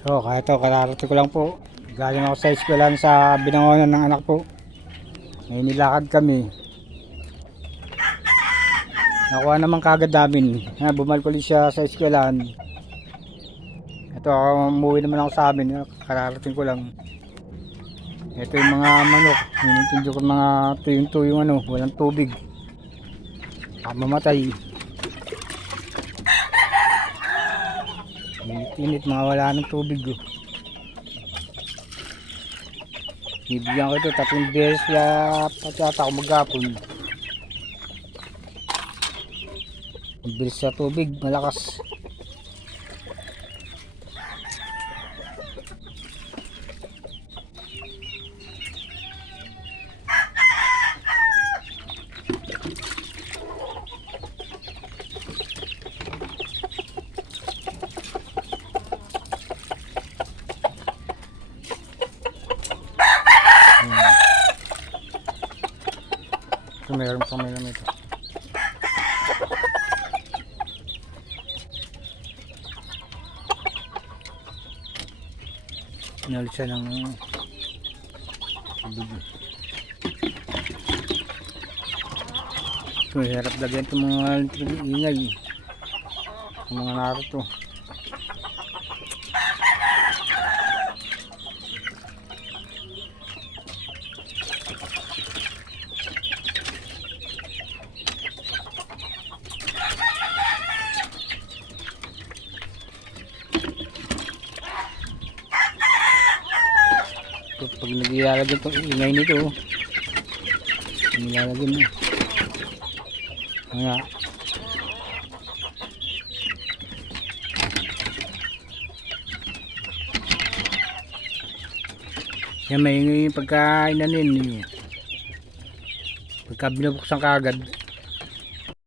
So, kahit ito, kararating ko lang po. Galing ako sa eskwelahan sa binangonan ng anak po. May nilakad kami. Nakuha naman kagad namin. Ha, siya sa eskwelahan. Ito, umuwi naman ako sa amin. Kararating ko lang. Ito yung mga manok. Hinintindi ko mga tuyong-tuyong ano, walang tubig. Baka mamatay. Init-init, mga wala ng tubig. Oh. Bibigyan ko ito, tatlong beses na pati ata ako maghapon. Ang bilis sa tubig, malakas. Ito meron pa may ito. Pinalit siya ng tubig. Ito, hirap lagyan itong mga ingay. Mga narito. So, pag nagilalagyan itong ingay nito, oh. nilalagyan mo. Mga yan may pagkain na nin. eh. Pagka binubuksan ka agad,